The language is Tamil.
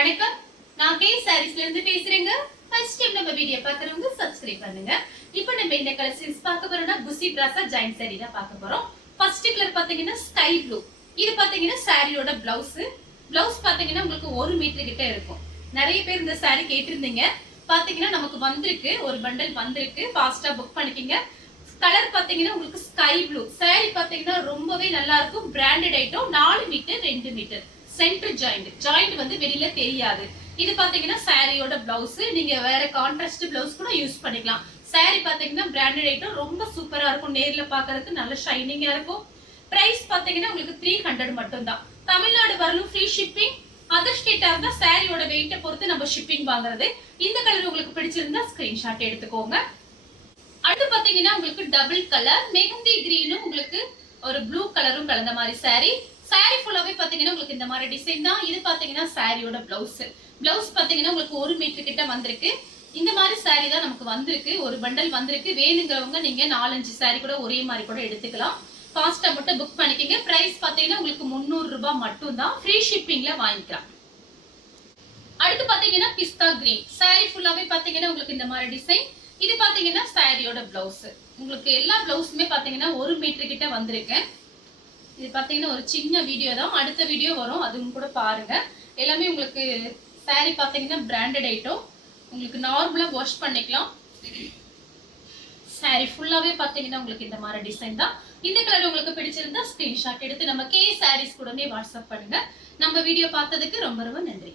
வணக்கம், நான் கே சாரீஸ்ல இருந்து பேசுறேங்க. ஃபர்ஸ்ட் டைம் நம்ம வீடியோ பார்க்கறவங்க சப்ஸ்கிரைப் பண்ணுங்க. இப்போ நம்ம இந்த கலெக்ஷன்ஸ் பார்க்க போறோம்னா குசி பிராசா ஜாயிண்ட் சாரி தான் பார்க்க போறோம். ஃபர்ஸ்ட் கலர் பாத்தீங்கன்னா ஸ்கை ப்ளூ. இது பாத்தீங்கன்னா சாரியோட பிளவுஸ் பாத்தீங்கன்னா உங்களுக்கு 1 மீட்டர் கிட்ட இருக்கும். நிறைய பேர் இந்த சாரி கேட்டிருந்தீங்க. பாத்தீங்கன்னா நமக்கு வந்திருக்கு, ஒரு பண்டல் வந்திருக்கு. ஃபாஸ்டா புக் பண்ணிக்கங்க. கலர் பாத்தீங்கன்னா உங்களுக்கு ஸ்கை ப்ளூ. சாரி பாத்தீங்கன்னா ரொம்பவே நல்லா இருக்கும். Branded item. 4 metre 2 metre centre joint வந்து வெளியில தெரியாது. இது பாத்தீங்கன்னா சாரியோட பிளவுஸ். நீங்க வேற கான்ட்ராஸ்ட் பிளவுஸ் கூட யூஸ் பண்ணிக்கலாம். சாரி பாத்தீங்கன்னா பிராண்டட் ஐட்டம், ரொம்ப சூப்பரா இருக்கும். நேர்ல பாக்குறதுக்கு நல்ல ஷைனிங்கா இருக்கும். பிரைஸ் பாத்தீங்கன்னா உங்களுக்கு 300 மட்டும் தான். தமிழ்நாடு வரலும் ஃப்ரீ ஷிப்பிங். அதர் ஸ்டேட்டா இருந்தா சாரியோட வெயிட்ட பொறுத்து நம்ம ஷிப்பிங் வாங்குறது. இந்த கலர் உங்களுக்கு பிடிச்சிருந்தா ஸ்கிரீன்ஷாட் எடுத்துக்கோங்க. அடுத்து பாத்தீங்கன்னா உங்களுக்கு டபுள் கலர் மெஹந்தி கிரீனும் உங்களுக்கு ஒரு ப்ளூ கலரும் கலந்த மாதிரி சாரி. சாரி ஃபுல்லாவே பாத்தீங்கன்னா உங்களுக்கு இந்த மாதிரி டிசைன் தான். இது பாத்தீங்கன்னா சாரியோட பிளவுஸ் பாத்தீங்கன்னா உங்களுக்கு 1 மீட்டர் கிட்ட வந்திருக்கு. இந்த மாதிரி சாரி தான் நமக்கு வந்திருக்கு. ஒரு பண்டல் வந்திருக்கு. வேணுங்கிறவங்க நீங்க 4-5 சாரி கூட ஒரே மாதிரி கூட எடுத்துக்கலாம். ஃபாஸ்டா மட்டும் புக் பண்ணிக்கங்க. பிரைஸ் பாத்தீங்கன்னா உங்களுக்கு 300 ரூபாய் மட்டும் தான். ஃப்ரீ ஷிப்பிங்ல வாங்கிக்கலாம். அடுத்து பாத்தீங்கன்னா பிஸ்தா கிரீன். சாரி ஃபுல்லாவே பாத்தீங்கன்னா உங்களுக்கு இந்த மாதிரி டிசைன். இது பாத்தீங்கன்னா சாரியோட பிளவுஸ். உங்களுக்கு எல்லா பிளவுஸுமே பாத்தீங்கன்னா 1 மீட்டர் கிட்ட வந்திருக்கு. இது பாத்தீங்கன்னா ஒரு சின்ன வீடியோ தான். அடுத்த வீடியோ வரும், அதுவும் கூட பாருங்க. எல்லாமே உங்களுக்கு சாரி பாத்தீங்கன்னா பிராண்டட் ஐட்டம். உங்களுக்கு நார்மலா வாஷ் பண்ணிக்கலாம். சாரி ஃபுல்லாவே பாத்தீங்கன்னா உங்களுக்கு இந்த மாதிரி டிசைன் தான். இந்த கலர் உங்களுக்கு பிடிச்சிருந்தா ஸ்கிரீன்ஷாட் எடுத்து நம்ம கே சாரீஸ் கூடவே வாட்ஸ்அப் பண்ணுங்க. நம்ம வீடியோ பார்த்ததுக்கு ரொம்ப ரொம்ப நன்றி.